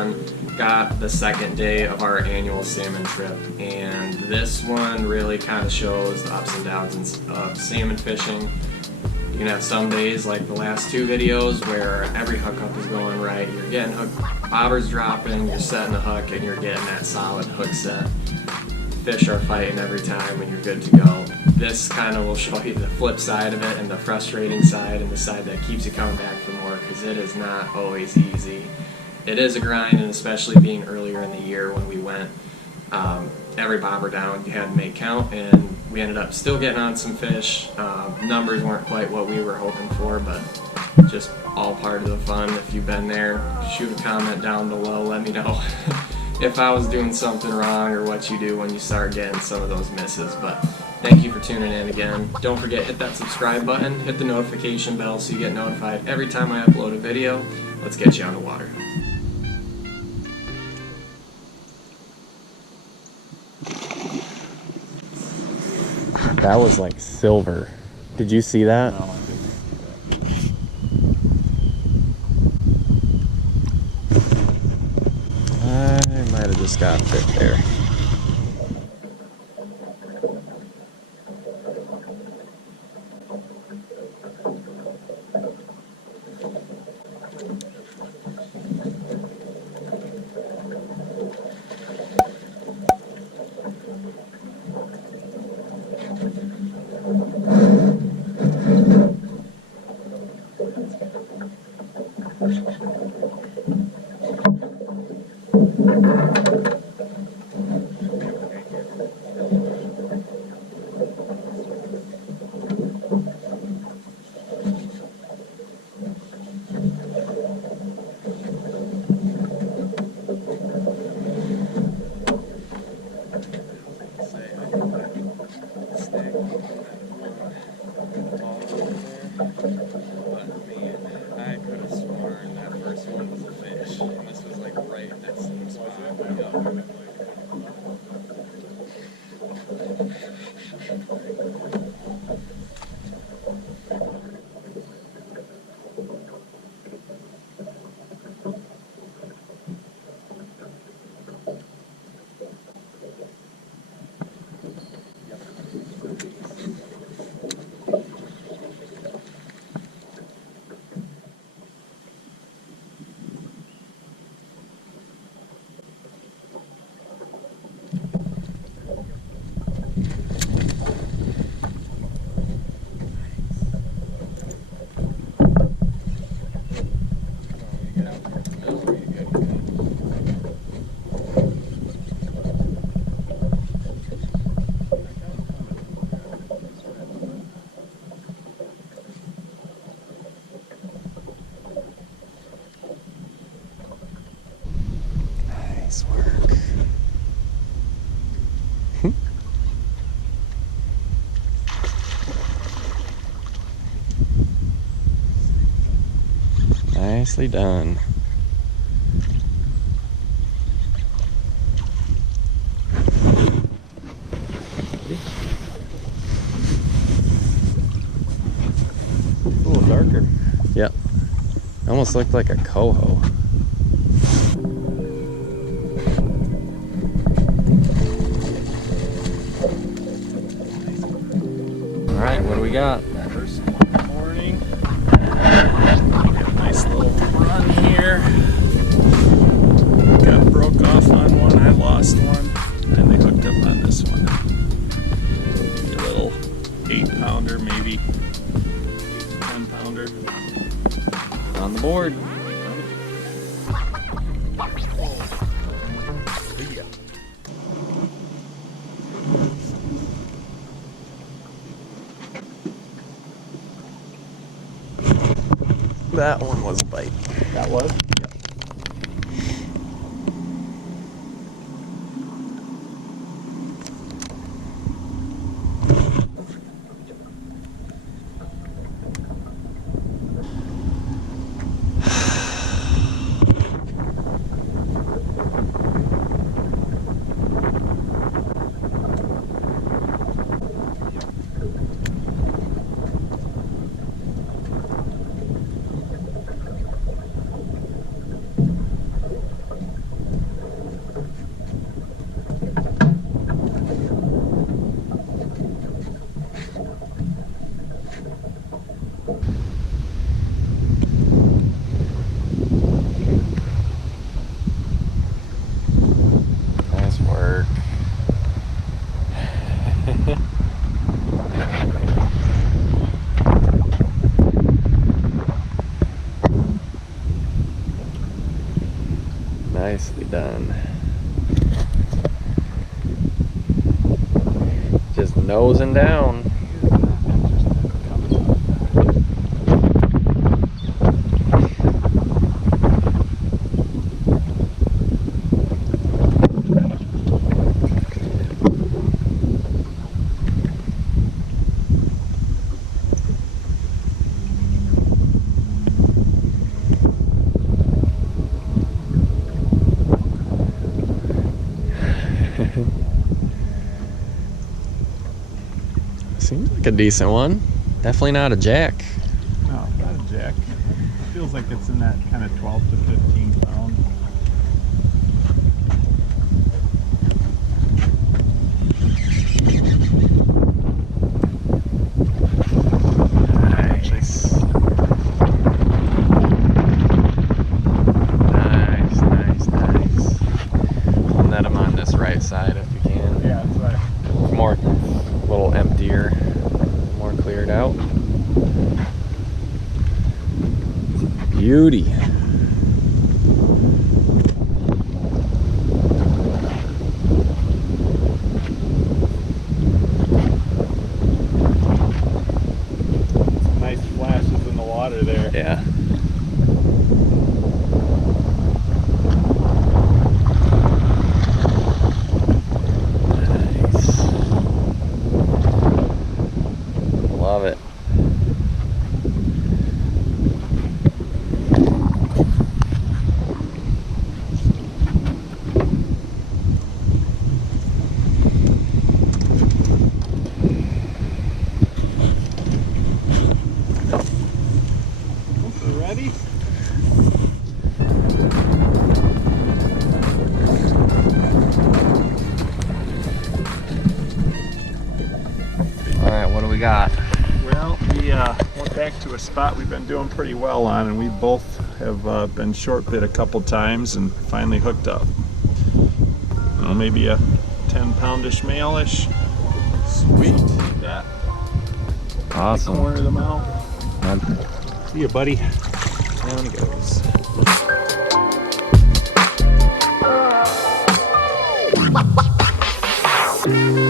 fun. Got the second day of our annual salmon trip, and this one really kind of shows the ups and downs of salmon fishing. You can have some days like the last two videos where every hookup is going right, you're getting hook, bobbers dropping, you're setting the hook, and you're getting that solid hook set. Fish are fighting every time and you're good to go. This kind of will show you the flip side of it and the frustrating side and the side that keeps you coming back for more, because it is not always easy. It is a grind, and especially being earlier in the year when we went, every bobber down you had to make count, and we ended up still getting on some fish. Numbers weren't quite what we were hoping for, but just all part of the fun. If you've been there, shoot a comment down below, let me know if I was doing something wrong or what you do when you start getting some of those misses. But thank you for tuning in again. Don't forget, hit that subscribe button, hit the notification bell so you get notified every time I upload a video. Let's get you on the water. That was like silver. Did you see that? No, I didn't see that. I might have just got fit there. Nice work. Nicely done. It's a little darker. Yep. Almost looked like a coho. All right, what do we got? First morning. Got a nice little run here. Got broke off on one, I lost one, and they hooked up on this one. A little 8-pounder, maybe 10-pounder. On the board. That one was a bite. That was? Yep. Nicely done. Just nosing down. Seems like a decent one. Definitely not a jack. No, not a jack. Feels like it's in that kind of 12 to 15 pound. Nice. Nice, nice, nice. We'll net them on this right side if we can. Yeah, that's right. More, a little emptier, more cleared out. Beauty. Nice flashes in the water there. Yeah. Nice. Love it. Ready? Alright, what do we got? Well, we went back to a spot we've been doing pretty well on, and we both have been short bit a couple times and finally hooked up. Maybe a 10-poundish male-ish. Sweet. That Awesome. corner of the mouth. Done. See ya, buddy. Down he goes. Wow.